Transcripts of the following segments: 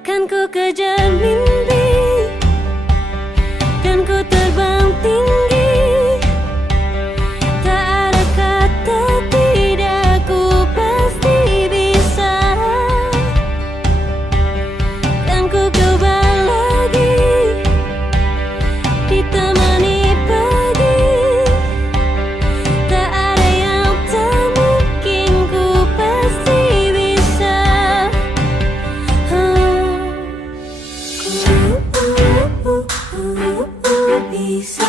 Kan ku kejar mimpi, kan ku terbang tinggi. Tak ada kata tidak, ku pasti bisa. Kan ku coba lagi, ditemani pagi. Tak ada yang tak mungkin, ku pasti bisa. Bisa,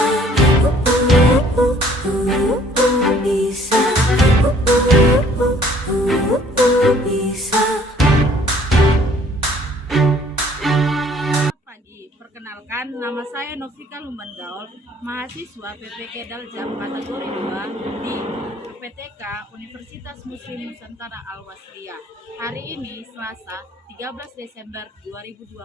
bisa, bisa. Pagi, perkenalkan nama saya Novika Lumban Gaul, mahasiswa PPK Daljam kategori 2 di PPTK Universitas Muslim Nusantara Al-Wasliyah. Hari ini Selasa 13 Desember 2022,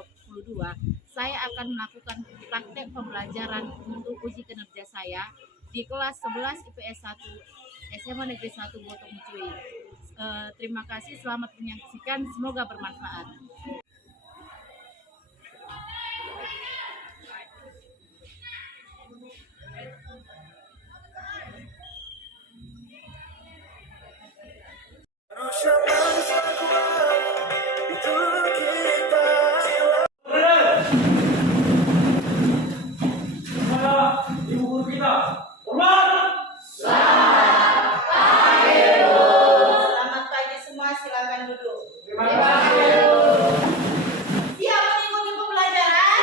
saya akan melakukan praktek pembelajaran untuk uji kinerja saya di kelas 11 IPS 1 SMA Negeri 1 Botok Mucui. Terima kasih, selamat menyaksikan, semoga bermanfaat. Ibu guru kita, hormat. Selamat pagi semua, silakan duduk. Terima kasih. Siap mengikuti pembelajaran?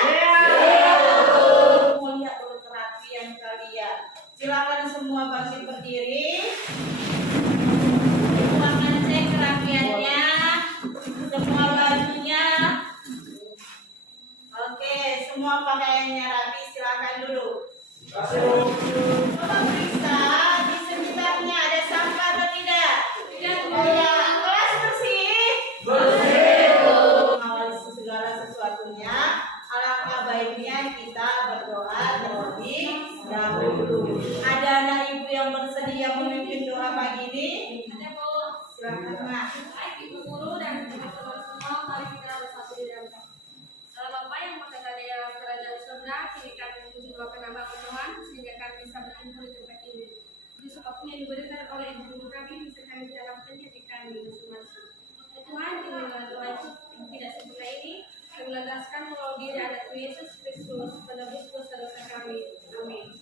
Mau lihat dulu kerapian kalian. Silakan semua bangkit berdiri. Ruangan cek kerapiannya, semua bajunya. Oke, semua pakaiannya rapi, silakan duduk. Coba periksa di sekitarnya ada sampah atau tidak? Tidak. Oh ya, kelas bersih. Mengawali segala sesuatunya, alangkah baiknya kita berdoa terlebih dahulu. Ada anak ibu yang bersedia memimpin doa pagi ini? Ada, Bu. Silakan, Mak. Baik, Ibu Guru dan teman-teman semua, mari kita bersatu di dalam doa. Bapa yang berkata di dalam kerajaan surga, kini kami mengucapkan nama Tuhan sehingga kami bisa berkumpul di tempat ini. Yusuf apapun yang diberikan oleh Ibu Guru kami bisa kami jalankan di kami masing-masing. Tuhan, inilah doa yang tidak sempurna ini, kami landaskan melalui diri anak Yesus Kristus, penebus dosa-dosa kami. Amin.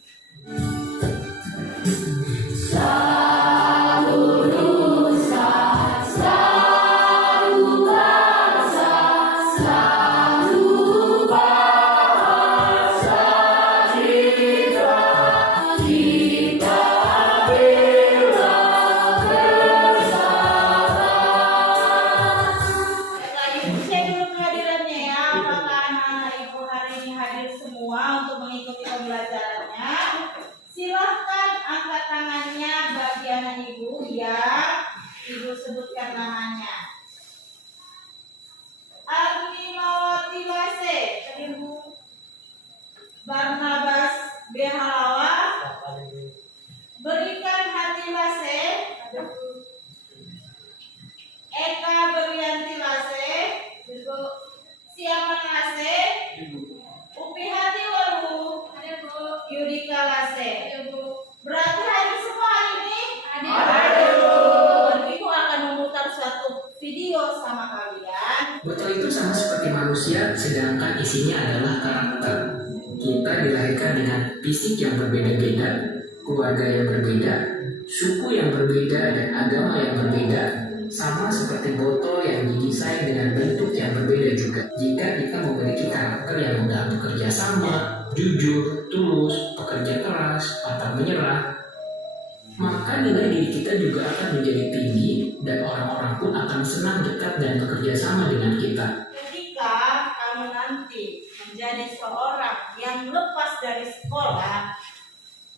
Saya dulu kehadirannya ya. Apakah anak-anak ibu hari ini hadir semua untuk mengikuti pembelajarannya? Silahkan angkat tangannya bagi anak ibu yang ibu sebutkan namanya. Artimawati Lase, Barnabas B. Halawa, Berikan Hati Lase, Eka Berianti Lase, Siapan Lase, Upi Hati Walu, Ada, Bu. Yudika Lase. Ada, Bu. Berarti hadir semua hari ini? Ada. Ibu akan memutar suatu video sama kalian. Botol itu sama seperti manusia, sedangkan isinya adalah karakter. Kita dilahirkan dengan fisik yang berbeda-beda, keluarga yang berbeda, suku yang berbeda, dan agama yang berbeda. Sama seperti botol yang didesain dengan bentuk yang berbeda juga. Jika kita memiliki karakter yang mudah bekerja sama, jujur, tulus, pekerja keras, pantang menyerah, maka nilai diri kita juga akan menjadi tinggi dan orang-orang pun akan senang dekat dan bekerja sama dengan kita. Ketika kamu nanti menjadi seorang yang lepas dari sekolah,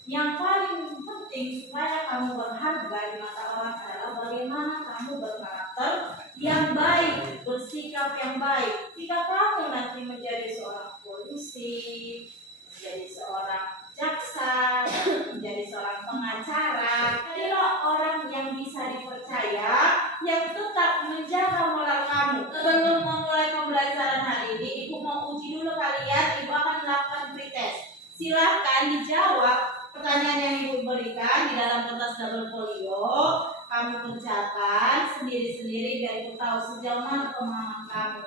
yang paling penting supaya kamu berharga di mata orang adalah bagaimana kamu berkarakter yang baik, bersikap yang baik. Jika kamu nanti menjadi seorang polisi, menjadi seorang jaksa, menjadi seorang pengacara, jadilah orang yang bisa dipercaya, yang tetap menjaga moral kamu. Sebelum memulai pembelajaran hari Silahkan dijawab pertanyaan yang Ibu berikan di dalam kertas double folio. Kamu kerjakan sendiri-sendiri biar Ibu tahu sejauh mana pemahaman kamu.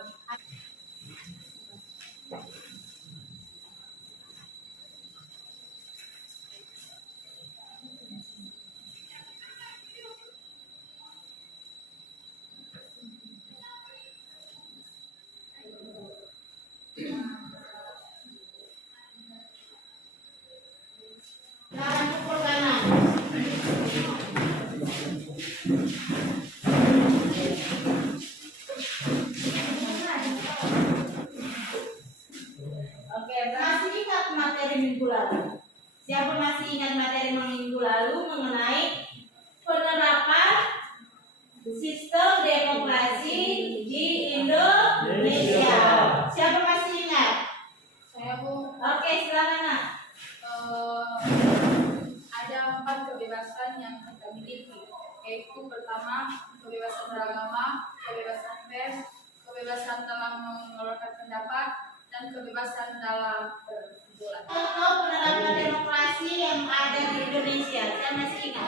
Tangan pukul kanan. Oke, masih ingat materi minggu lalu? Siapa masih ingat materi minggu lalu mengenai penerapan sistem demokrasi di Indonesia? Siapa masih ingat? Saya Bu, Oke, silakan Nak. ada 4 kebebasan yang kita miliki, yaitu pertama kebebasan beragama, kebebasan pers, kebebasan dalam mengeluarkan pendapat, dan kebebasan dalam berkumpulan. Contoh penerapan demokrasi yang ada di Indonesia, saya masih ingat.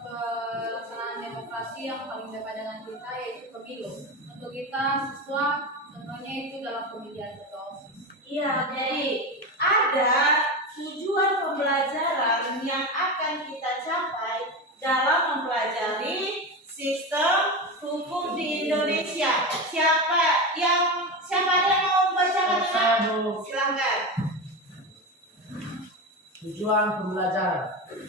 Pelaksanaan demokrasi yang paling dekat dengan kita yaitu pemilu. Untuk kita siswa, contohnya itu dalam pemilihan ketua OSIS. Iya, jadi ada tujuan pembelajaran yang akan kita capai dalam mempelajari sistem hukum di Indonesia. Siapa ada yang mau membacakan? Silakan. Tujuan pembelajaran 1.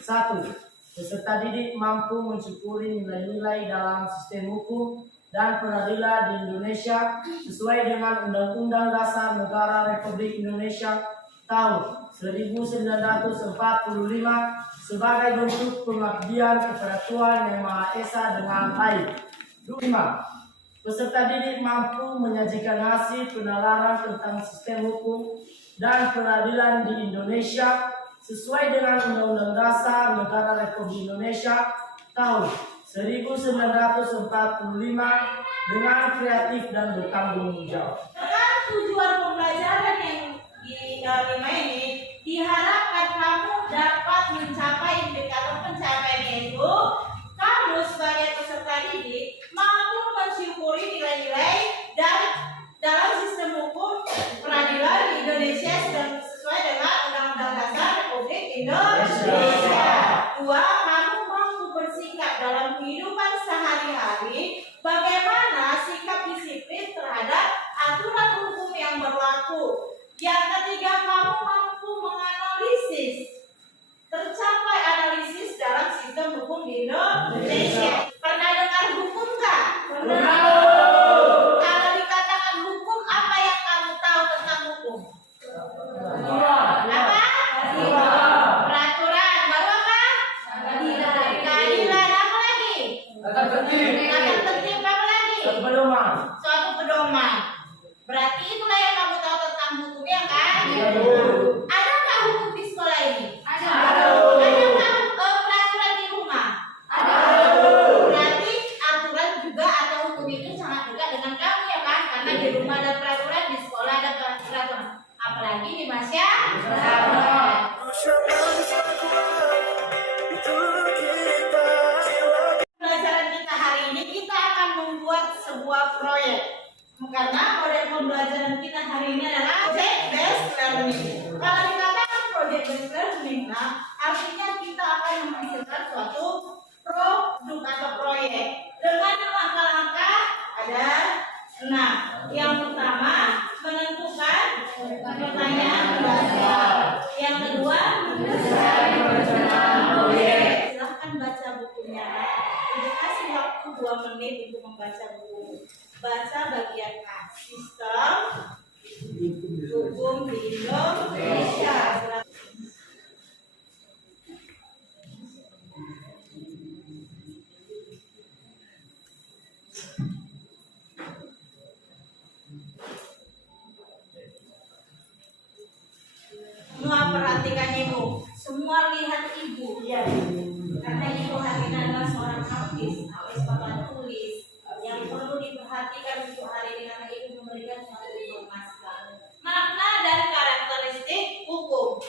Peserta didik mampu mensyukuri nilai-nilai dalam sistem hukum dan peradilan di Indonesia sesuai dengan Undang-Undang Dasar Negara Republik Indonesia tahun 1945 sebagai bentuk pengabdian kepada Tuhan Yang Maha Esa dengan baik. 5. Peserta didik mampu menyajikan hasil penalaran tentang sistem hukum dan peradilan di Indonesia sesuai dengan Undang-Undang Dasar Negara Republik Indonesia tahun 1945 dengan kreatif dan bertanggung jawab. Dengan tujuan pembelajaran yang di 5 ini diharapkan kamu dapat mencapai indikator pencapaian yaitu kamu sebagai peserta didik mampu mensyukuri nilai-nilai dan dalam sistem hukum peradilan di Indonesia sesuai dengan Undang-Undang Dasar Republik Indonesia. 2. Kamu mampu bersikap dalam kehidupan sehari-hari bagaimana sikap disiplin terhadap aturan hukum yang berlaku. Yang ketiga, kamu mampu menganalisis. Tercapai analisis dalam sistem hukum di Indonesia. Pernah dengar hukum nggak? Pernah. Kalau dikatakan hukum, apa yang kamu tahu tentang hukum? Apa? Peraturan. Baru apa? Keadilan. Apa lagi? Akan tertib. Akan tertib. Apa lagi? Suatu pedoman. Suatu pedoman. Berarti itulah yang kamu tahu tentang hukum, ya kan? Adakah hukum di sekolah ini? Adakah peraturan di rumah? Berarti aturan juga atau hukum itu sangat dekat dengan kamu, ya kan? Karena di rumah ada peraturan, di sekolah ada peraturan. Apalagi di masyarakat. Pelajaran kita hari ini kita akan membuat sebuah proyek. Karena model pembelajaran kita hari ini adalah project based learning. Kalau dikatakan project based learning, artinya kita akan menghasilkan suatu produk atau proyek dengan langkah-langkah ada 6. Yang pertama, menentukan pertanyaan dasar. Yang kedua, silahkan baca bukunya. Udah kasih waktu 2 menit untuk membaca buku. Baca bagian A, sistem hukum di Indonesia. Semua perhatikan Ibu, semua lihat Ibu, ya. Karena Ibu hari ini adalah seorang artis, awis papan tulis. Yang perlu diperhatikan untuk hari ini karena Ibu memberikan suatu informasi. Makna dan karakteristik hukum.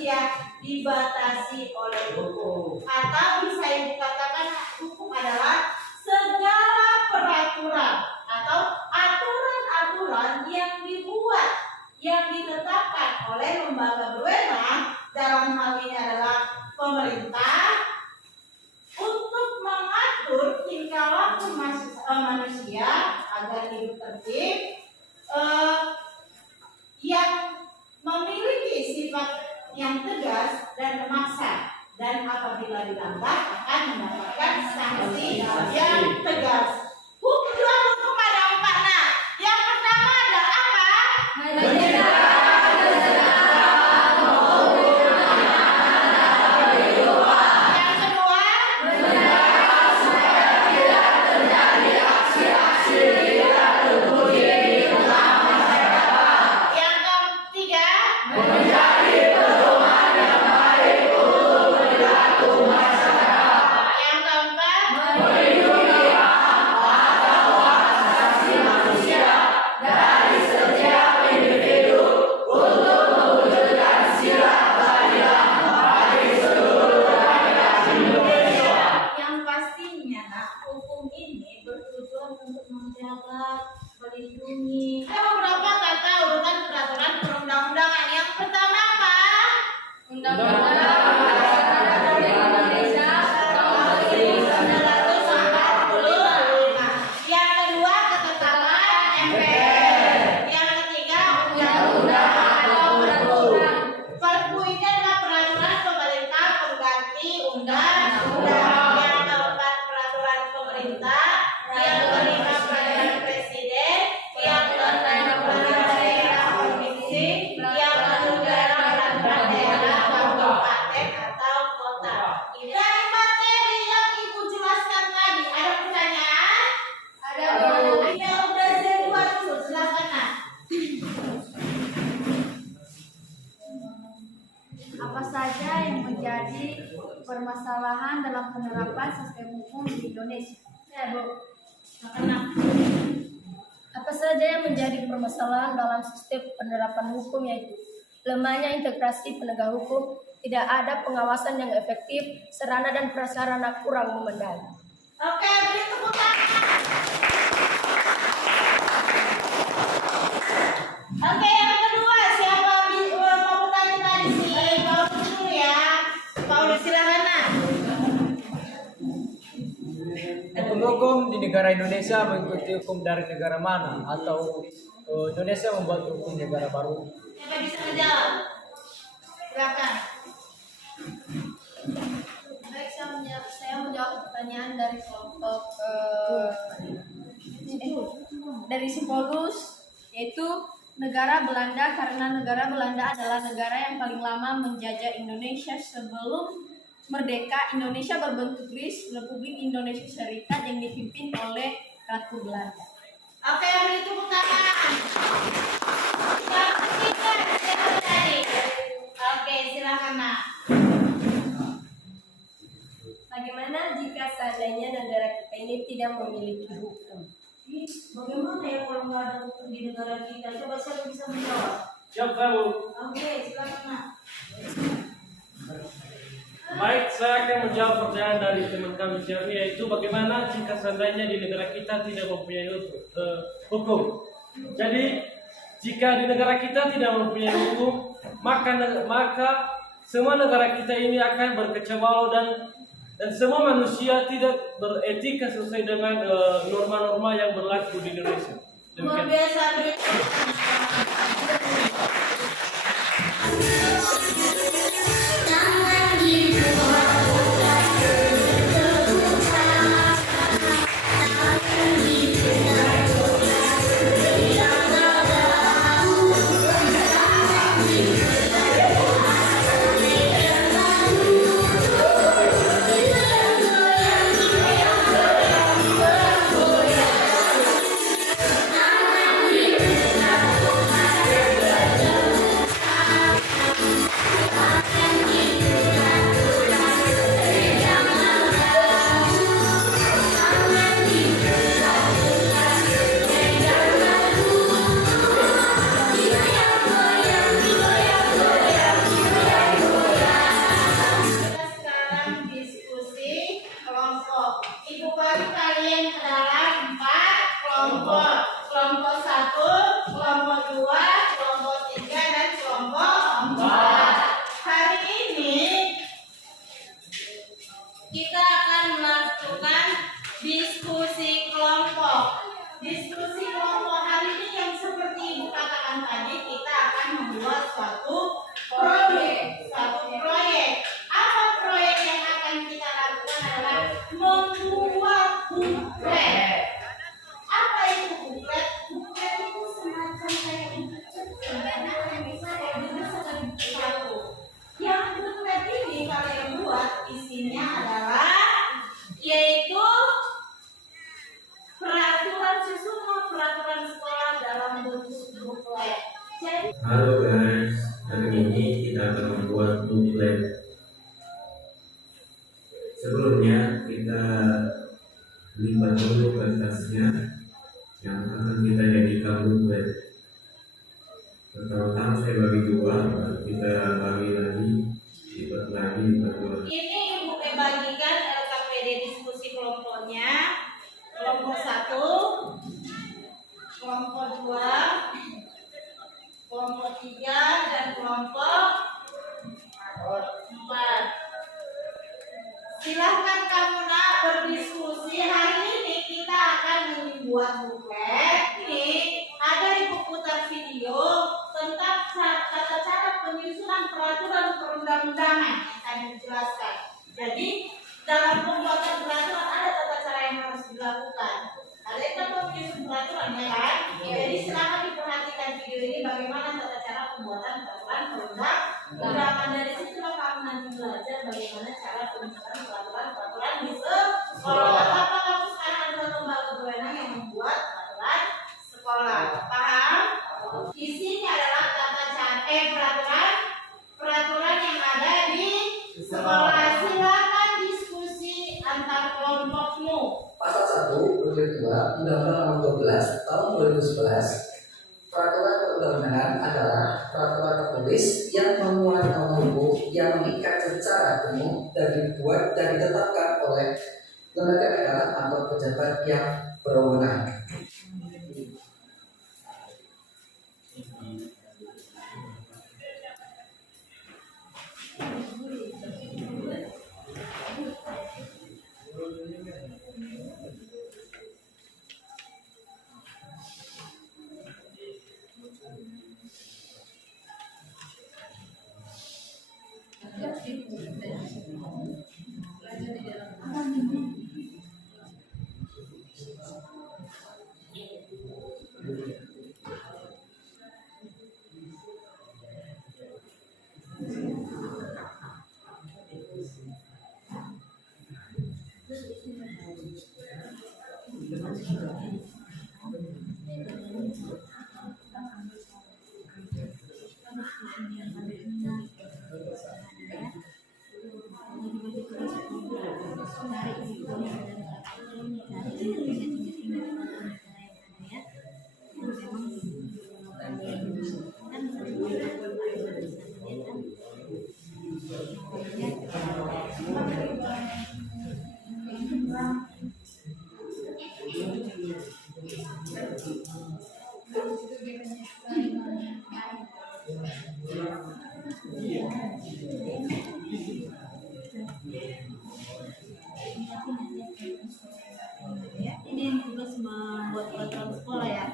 manusia dibatasi oleh hukum. Atau bisa ibu katakan hukum adalah segala peraturan atau aturan-aturan yang dibuat, yang ditetapkan oleh lembaga berwenang, dalam hal ini adalah pemerintah, untuk mengatur tingkah laku manusia agar hidup tertib, yang memiliki sifat yang tegas dan memaksa, dan apabila dilanggar akan mendapatkan sanksi yang tegas. Hukum ada 4. Nah, yang pertama ada apa? Yang kedua, yang ketiga, yang keempat, yang pastinya hukum ini bertujuan untuk menjaga, melindungi. Ada beberapa kata urutan peraturan perundang-undangan. Yang pertama apa? Undang-Undang Indonesia tahun 1945. Yang kedua ketetapan MPR. Yang ketiga undang-undang atau peraturan. Perpu ini adalah peraturan pemerintah pengganti undang-undang. Yang keempat peraturan pemerintah. Yang kelima peraturan presiden. Yang keenam peraturan daerah provinsi. Yang ketujuh peraturan daerah kabupaten atau kota. Dari materi yang ibu jelaskan tadi, ada pertanyaan? ada Ya udah jadi dulu, silakan Nak. Apa saja yang menjadi permasalahan dalam penerapan sistem hukum di Indonesia? Ya Bu, silakan Nak. Apa saja yang menjadi permasalahan dalam sistem penerapan hukum, yaitu lemahnya integrasi penegak hukum, tidak ada pengawasan yang efektif, sarana dan prasarana kurang memadai. Oke, beri tepuk tangan. Oke, yang kedua siapa mau bertanya tadi sih? Paulus dulu ya. Paulus silakan Nak. Hukum di negara Indonesia mengikuti hukum dari negara mana, atau Indonesia membuat hukum negara baru? Siapa bisa menjawab? Silakan. Baik, saya menjawab pertanyaan dari kelompok dari Sipolus, yaitu negara Belanda, karena negara Belanda adalah negara yang paling lama menjajah Indonesia. Sebelum merdeka, Indonesia berbentuk Republik Indonesia Serikat yang dipimpin oleh Ratu Belanda. Oke, beri tepuk tangan. Yang ketiga siapa tadi? Oke, silakan Nak. Bagaimana jika seandainya negara kita ini tidak memiliki hukum? Bagaimana ya kalau nggak ada hukum di negara kita? Coba siapa bisa menjawab? Siap kamu. Oke, silakan Nak. Baik, saya akan menjawab pertanyaan dari teman kami di sini, yaitu bagaimana jika seandainya di negara kita tidak mempunyai hukum. Jadi, jika di negara kita tidak mempunyai hukum, maka semua negara kita ini akan berkecamau balau dan semua manusia tidak beretika sesuai dengan norma-norma yang berlaku di Indonesia. Luar Demikian. biasa, beri membuat buklet. Sebelumnya kita lipat dulu kertasnya yang akan kita jadikan buklet. Pertama-tama saya bagi dua, baru kita bagi lagi, lipat dua. Ini Ibu bagikan LKPD diskusi kelompoknya. Kelompok 1, kelompok 2, kelompok 3, dan kelompok 4. Silahkan kamu nak berdiskusi. Hari ini kita akan membuat buklet. Ini ada di putar video tentang tata cara penyusunan peraturan perundang-undangan yang akan dijelaskan. Jadi dalam pembuatan peraturan ada tata cara yang harus dilakukan. Kalian kan menyusun peraturan ya kan? Jadi silakan diperhatikan video ini bagaimana tata cara pembuatan peraturan perundang-undangan. Dari situlah kamu nanti belajar bagaimana cara penyusunan peraturan di sekolah. Apa kamu sekarang adalah lembaga berwenang yang membuat peraturan sekolah. Paham? Isinya adalah peraturan yang ada di sekolah. Silakan diskusi antar kelompokmu. Pasal 1, Buklet 2, Undang-Undang Nomor 12 Tahun 2011. Peraturan perundang-undangan adalah peraturan tertulis yang memuat norma hukum yang mengikat secara umum dan dibuat dan ditetapkan oleh lembaga negara atau pejabat yang berwenang. Ini yang tugas membuat peraturan sekolah ya.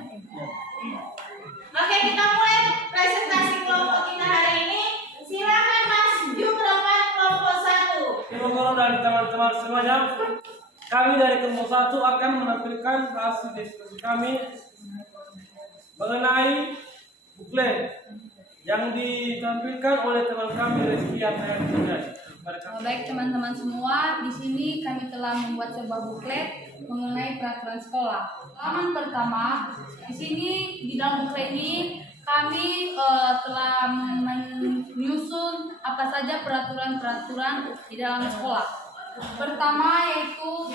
Oke, kita mulai presentasi kelompok kita hari ini. Silakan maju ke depan kelompok 1. Terima kasih dari teman-teman semuanya. Kami dari kelompok 1 akan menampilkan hasil diskusi kami mengenai buklet yang ditampilkan oleh teman kami Rizky Yahya. Baik teman-teman semua, di sini kami telah membuat sebuah buklet mengenai peraturan sekolah. Halaman pertama, di sini di dalam buklet ini kami telah menyusun apa saja peraturan-peraturan di dalam sekolah. Pertama yaitu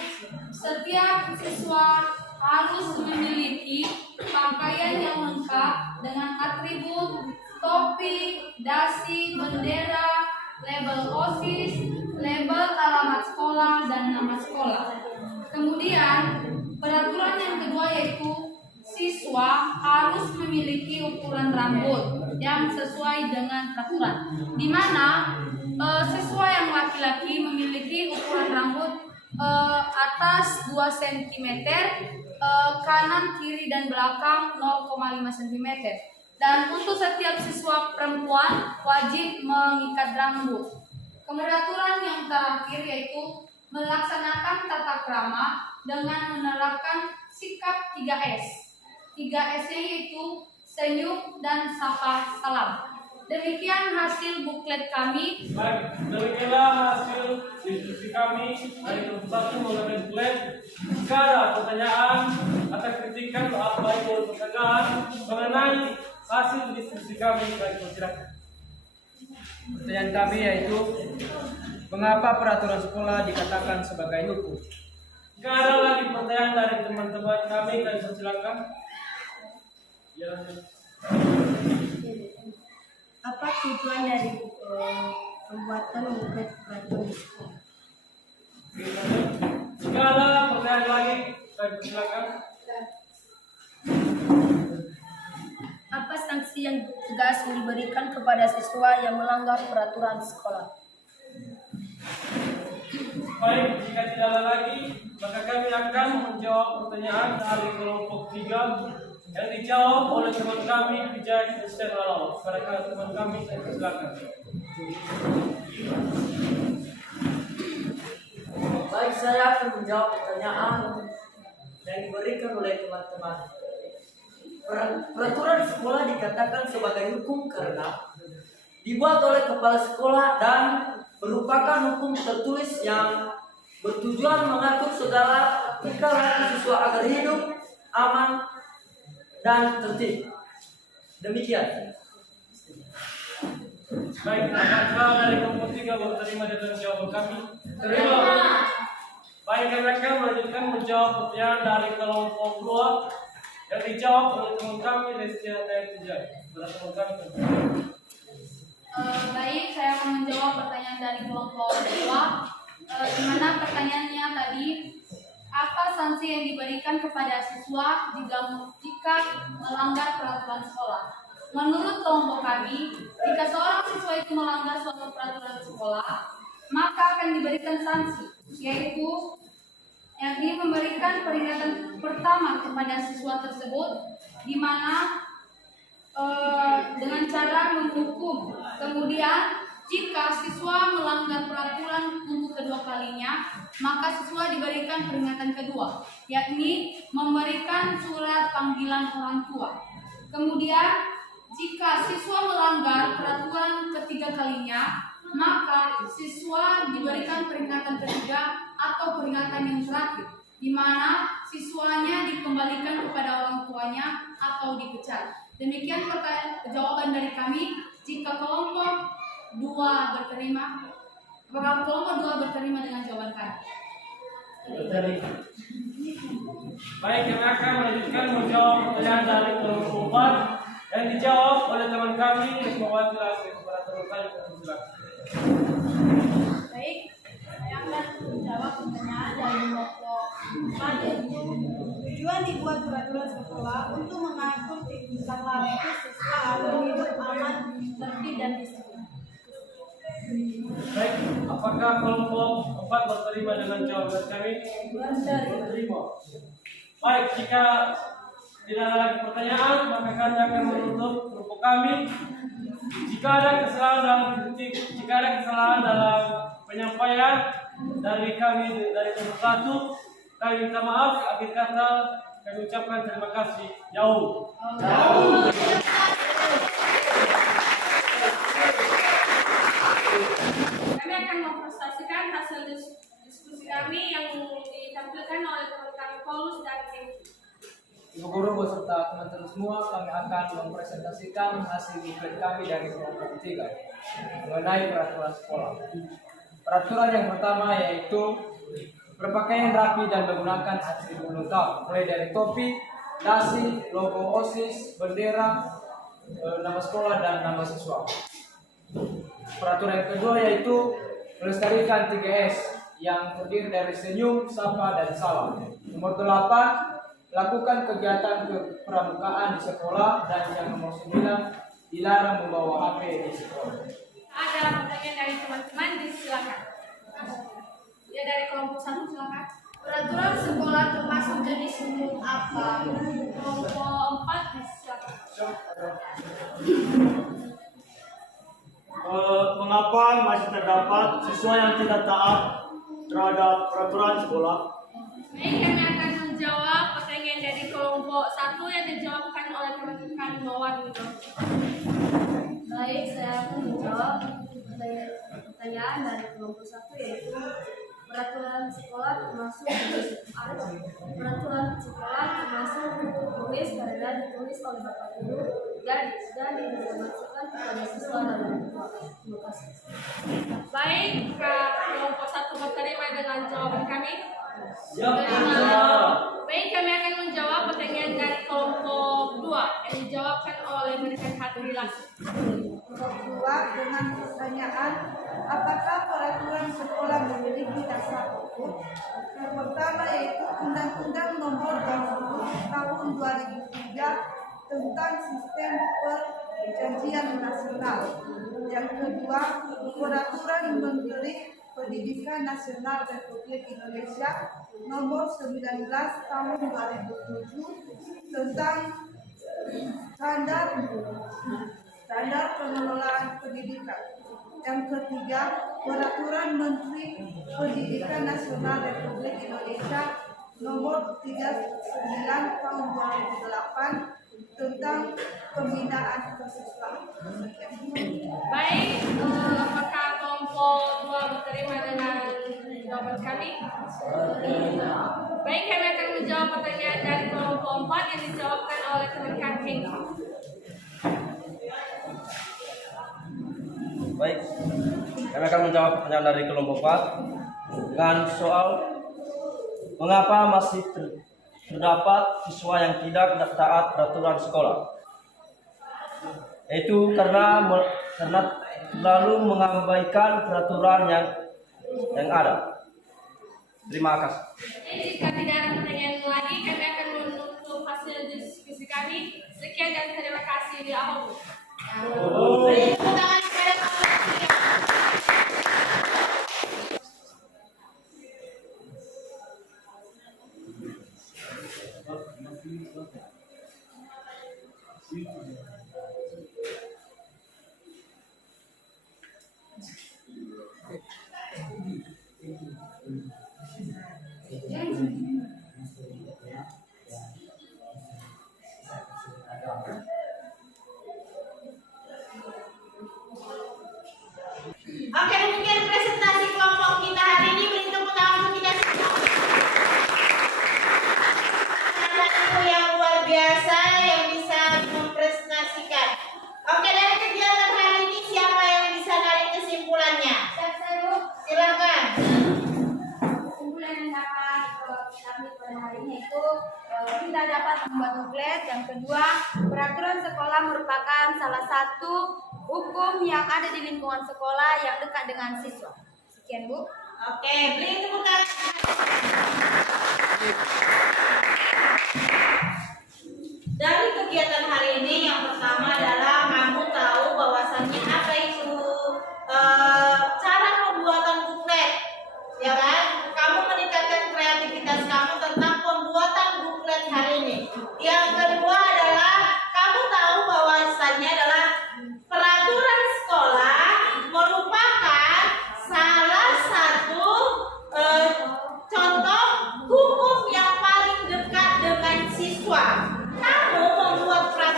setiap siswa harus memiliki pakaian yang lengkap dengan atribut topi, dasi, bendera, label OSIS, label alamat sekolah, dan nama sekolah. Kemudian peraturan yang kedua yaitu siswa harus memiliki ukuran rambut yang sesuai dengan peraturan, di mana siswa yang laki-laki memiliki ukuran rambut atas 2 cm, kanan, kiri, dan belakang 0,5 cm. Dan untuk setiap siswa perempuan wajib mengikat rambut. Kemudian aturan yang terakhir yaitu melaksanakan tata krama dengan menerapkan sikap 3S. 3S-nya yaitu senyum dan sapa salam. Demikian hasil buklet kami. Baik, demikianlah hasil diskusi kami dari kelompok 1 mengenai buklet. Jika ada pertanyaan atau kritikan atau baik dari pertanyaan mengenai hasil diskusi kami, baik silakan. Pertanyaan kami yaitu, mengapa peraturan sekolah dikatakan sebagai hukum? Jika ada lagi pertanyaan dari teman-teman kami, kami silakan. Ya. Apa tujuan dari pembuatan buku peraturan sekolah? Jika ada pertanyaan lagi, kami silakan. Apa sanksi yang tegas yang diberikan kepada siswa yang melanggar peraturan sekolah? Baik, jika tidak ada lagi, maka kami akan menjawab pertanyaan dari kelompok 3 yang dijawab oleh teman kami Vijay Kristen Lalau. Mereka teman kami, silakan. Baik, saya akan menjawab pertanyaan yang diberikan oleh teman-teman. Peraturan sekolah dikatakan sebagai hukum karena dibuat oleh kepala sekolah dan merupakan hukum tertulis yang bertujuan mengatur segala tingkah laku siswa agar hidup aman dan tertib. Demikian. Baik, apakah dari kelompok 3 berterima dengan jawaban kami? Terima. Baik, kami akan melanjutkan menjawab pertanyaan dari kelompok 2 yang dijawab oleh teman kami Lestia Tejai. Teman kami. Baik, saya akan menjawab pertanyaan dari kelompok 2. Di mana pertanyaannya tadi, apa sanksi yang diberikan kepada siswa jika melanggar peraturan sekolah? Menurut kelompok kami, jika seorang siswa itu melanggar suatu peraturan sekolah, maka akan diberikan sanksi, yaitu yakni memberikan peringatan pertama kepada siswa tersebut, di mana dengan cara menghukum. Kemudian jika siswa melanggar peraturan untuk kedua kalinya, maka siswa diberikan peringatan kedua, yakni memberikan surat panggilan orang tua. Kemudian jika siswa melanggar peraturan ketiga kalinya, maka siswa diberikan peringatan ketiga atau peringatan yang terakhir, di mana siswanya dikembalikan kepada orang tuanya atau dipecat. Demikian jawaban dari kami. Jika kelompok 2 berterima, apakah kelompok 2 berterima dengan jawaban kami? Baik, kami akan melanjutkan menjawab pertanyaan dari kelompok 4 yang dijawab oleh teman kami yang mewakili peraturan kami. Silakan. Baik, saya akan menjawab pertanyaan dari kelompok 4, yaitu tujuan dibuat peraturan sekolah untuk mengatur tingkah laku siswa agar hidup aman, tertib dan disiplin. Baik, apakah kelompok 4 berterima dengan jawaban kami? Berterima. Baik, jika tidak ada lagi pertanyaan, maka kami akan menutup kelompok kami. Jika ada kesalahan dalam penyampaian dari kami dari nomor 1, kami minta maaf. Akhir kata kami ucapkan terima kasih. Jauh. Kami akan mempresentasikan hasil diskusi kami yang ditampilkan oleh teman kami Paulus dan Kevin. Ibu guru beserta teman-teman semua, kami akan mempresentasikan hasil diklat kami dari kelompok 3 mengenai peraturan sekolah. Peraturan yang pertama yaitu berpakaian rapi dan menggunakan atribut lengkap, mulai dari topi, dasi, logo OSIS, bendera, nama sekolah dan nama siswa. Peraturan yang kedua yaitu melestarikan 3S yang terdiri dari senyum, sapa, dan salam. Nomor 8, lakukan kegiatan kepramukaan di sekolah, dan yang nomor 9, dilarang membawa HP di sekolah. Ada pertanyaan dari teman-teman, silakan. Ya, dari kelompok 1 silakan. Peraturan sekolah termasuk jenis umum apa? Kelompok 4 silakan. Mengapa masih terdapat siswa yang tidak taat terhadap peraturan sekolah? Baik, kami akan menjawab pertanyaan dari kelompok 1 yang dijawabkan oleh teman-teman Mawar. Baik, saya akan menjawab pertanyaan dari kelompok 1, yaitu peraturan sekolah termasuk jenis apa? Peraturan sekolah termasuk tulis karena ditulis oleh Bapak Guru jadi dan diinformasikan kepada siswa dan orang tua. Terima kasih. Baik, kelompok 1 berterima dengan jawaban kami. Baik, kami akan menjawab pertanyaan dari kelompok 2 yang dijawabkan oleh mereka Hatri langsung. Kedua, dengan pertanyaan, apakah peraturan sekolah memiliki dasar hukum? Yang pertama yaitu Undang-Undang Nomor 20 Tahun 2003 tentang Sistem Perjanjian Nasional. Yang kedua, Peraturan Menteri Pendidikan Nasional Republik Indonesia Nomor 19 Tahun 2007 tentang standar pengelolaan pendidikan. Yang ketiga, Peraturan Menteri Pendidikan Nasional Republik Indonesia Nomor 39 Tahun 2008 tentang pembinaan kesiswaan. Baik, apakah kelompok 2 berterima dengan jawaban kami? Baik, kami akan menjawab pertanyaan dari kelompok 4 yang dijawabkan oleh rekan Hengki. Baik, kami akan menjawab pertanyaan dari kelompok 4 dengan soal mengapa masih terdapat siswa yang tidak taat peraturan sekolah. Yaitu karena terlalu mengabaikan peraturan yang ada. Terima kasih. Jika tidak ada pertanyaan lagi, kami akan menutup hasil diskusi kami. Sekian dan terima kasih di awal. Beri tepuk tangan kepada kelompok 3. Oke, demikian presentasi kelompok kita hari ini. Beri tepuk tangan untuk kita semua. Anak-anakku yang luar biasa yang bisa mempresentasikan. Oke, dari kegiatan hari ini siapa yang bisa narik kesimpulannya? Silakan. Kesimpulan yang dapat kita ambil pada hari ini itu kita dapat membuat buklet. Yang kedua, peraturan sekolah merupakan salah satu hukum yang ada di lingkungan sekolah yang dekat dengan siswa. Sekian, Bu. Oke, beri tepuk tangan. Dari kegiatan hari ini yang pertama adalah kamu tahu bahwasannya apa itu cara pembuatan buklet, ya kan? Kamu meningkatkan kreativitas kamu tentang pembuatan buklet hari ini. Yang kedua adalah kamu tahu bahwasannya adalah peraturan sekolah merupakan salah satu contoh hukum yang paling dekat dengan siswa. Kamu membuat peraturan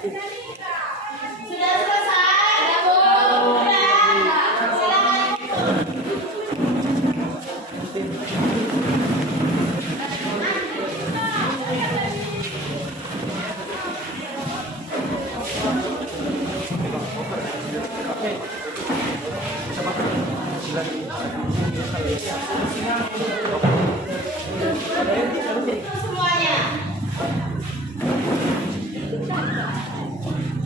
Sudah selesai? Sudah. Silakan. Semuanya.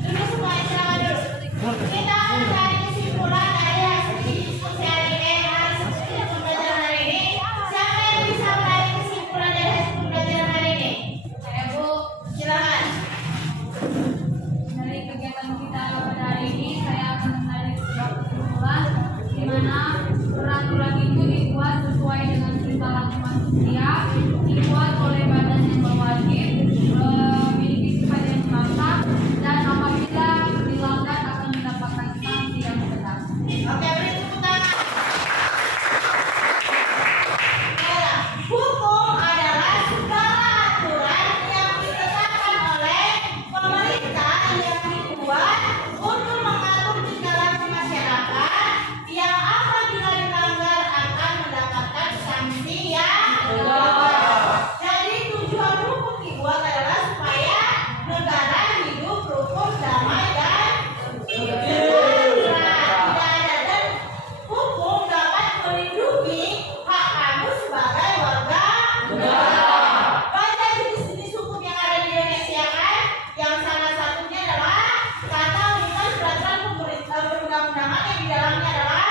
Dulu semuanya silakan dulu. Kita mencari kesimpulan dari hasil diskusi hari ini, hasil pembelajaran hari ini. Siapa yang bisa menarik kesimpulan dari hasil pembelajaran hari ini? Saya Bu, Silakan. dari kegiatan kita pada hari ini saya akan menarik sebuah kesimpulan di mana peraturan itu dibuat sesuai dengan perintah manusia, dibuat oleh badan yang berwajib, memiliki sifat yang mantap, dan apabila dilanggar akan mendapatkan sanksi yang tegas. Oke, beri tepuk tangan. Baiklah, hukum adalah segala aturan yang ditetapkan oleh pemerintah yang dibuat untuk mengatur perilaku masyarakat yang apabila dilanggar akan mendapatkan sanksi yang tegas. Jadi tujuan hukum dibuat adalah supaya negara hidup rukun, damai dan dan hukum dapat melindungi hak kamu sebagai warga negara. Banyak jenis-jenis hukum yang ada di Indonesia kan, yang salah satunya adalah kata untas peraturan pemerintah perundang-undangan yang di dalamnya adalah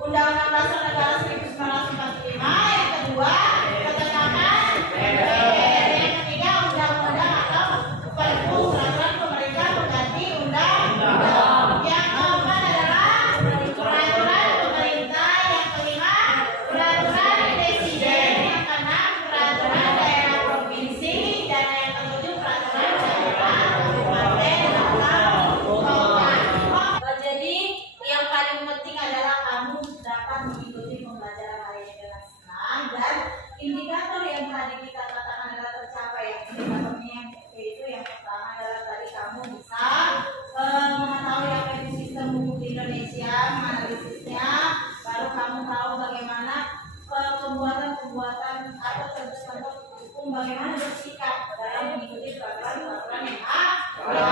Undang-Undang Dasar Negara 1945, yang kedua ketetapan MPR, yang ketiga undang-undang atau perpu peraturan pemerintah pengganti undang-undang. Yang keempat adalah peraturan pemerintah, yang kelima peraturan presiden, yang keenam peraturan daerah provinsi, dan yang ketujuh peraturan daerah kabupaten atau kota. Jadi yang paling penting adalah kamu dapat mengikuti pembelajaran hari ini dengan senang, dan indikator yang tadi kita katakan adalah tercapai. Indikatornya yaitu yang pertama adalah tadi kamu bisa mengetahui apa itu sistem hukum di Indonesia, menganalisisnya, baru kamu tahu bagaimana pembuatan atau terbentuk hukum, bagaimana bersikap dalam mengikuti peraturan-peraturan yang ada,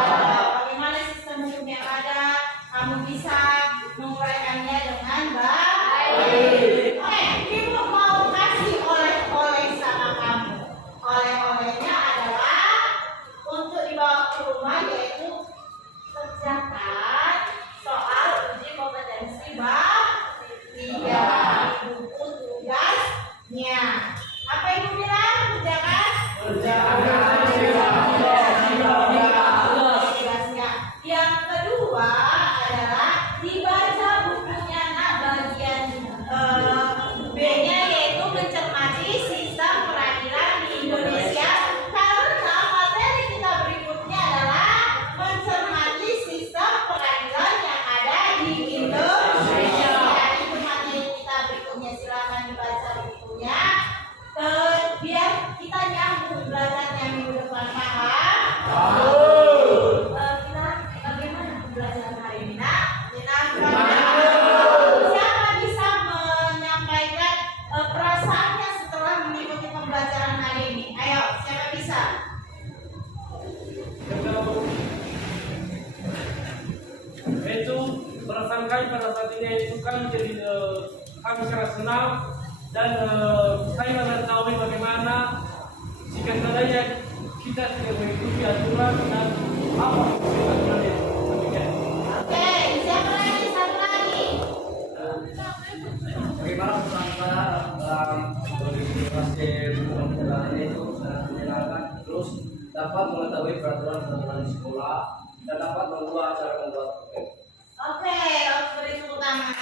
bagaimana sistem hukum yang ada, kamu bisa menguraikannya dengan baik. Oke, ibu mau kasih oleh-oleh sama kamu. Oleh-olehnya adalah untuk dibawa ke rumah, yaitu kerjakan soal uji kompetensi bab 3 buku tugasnya. Apa ibu bilang? Kerjakan? Tugasnya. Yang kedua adalah dibaca bukunya, nah bagian B-nya, yaitu mencermati sistem peradilan di Indonesia, karena materi kita berikutnya adalah mencermati sistem peradilan yang ada di Indonesia. Itu materi kita berikutnya, silakan dibaca bukunya biar kita nyambung belajarnya minggu depan. Paham? Kita bagaimana pembelajaran hari ini? Siapa bisa menyampaikan perasaannya setelah mengikuti pembelajaran hari ini? Ayo, siapa bisa? Itu perasaan kami pada saat ini itu kan jadi kami sangat senang, dan saya mengetahui bagaimana jika seandainya kita tidak mengikuti aturan dan apa aturan yang demikian. Oke, siapa lagi? Satu lagi. Bagaimana pesan saya dalam hasil pembelajaran itu sangat menyenangkan, terus dapat mengetahui peraturan-peraturan di sekolah dan dapat membuat cara membuat program. Oke, beri tepuk tangan.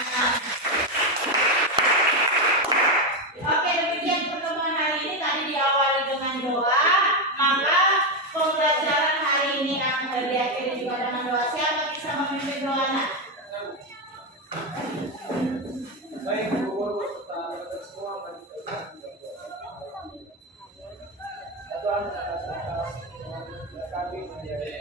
Oke, demikian pertemuan hari ini. Tadi diawali dengan doa, maka pembelajaran hari ini akan diakhiri juga dengan doa. Siapa bisa memimpin doa? Baik, guru serta semua mari kita berdoa. Tuhan atas kami menjadi